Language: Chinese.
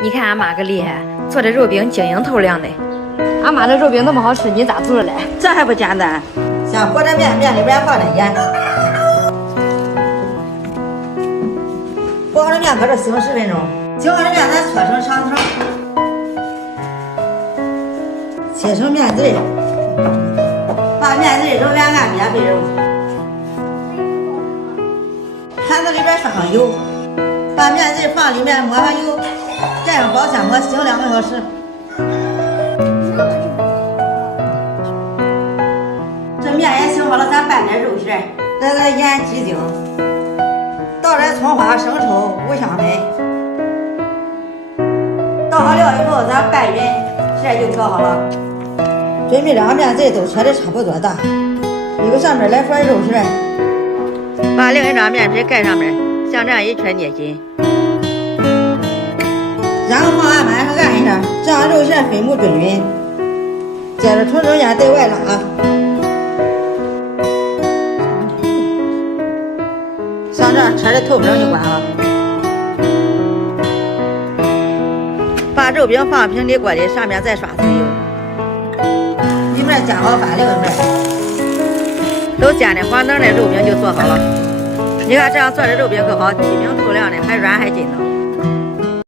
你看俺妈可厉害，做的肉饼晶莹透亮的。俺妈的肉饼那么好吃，你咋做的嘞？这还不简单？先和着面，面里边放点盐，和着面搁这醒10分钟。醒好的面咱搓成长条，切成面粒，把面粒揉圆按面被揉。盘子里边放上油，把面粒放里面抹上油，盖上保鲜膜，醒2个小时。这面也醒好了，咱拌点肉馅，来点盐、鸡精，倒点葱花、生抽、五香粉，倒好料以后，咱拌匀，馅就调好了。准备2个面粒都切的差不多大，一个上面来块肉馅，把另一张面皮盖上面，像这样一圈捏紧，然后放案板上按一下，这样肉馅分布均匀。接着从中间对外拉，像这样切的透明就完了。把肉饼放平底锅里，上面再刷层油，里面煎好8、6个面，都煎的黄灯的肉饼就做好了。你看这样做的肉饼可好，晶莹透亮的，还软还筋道。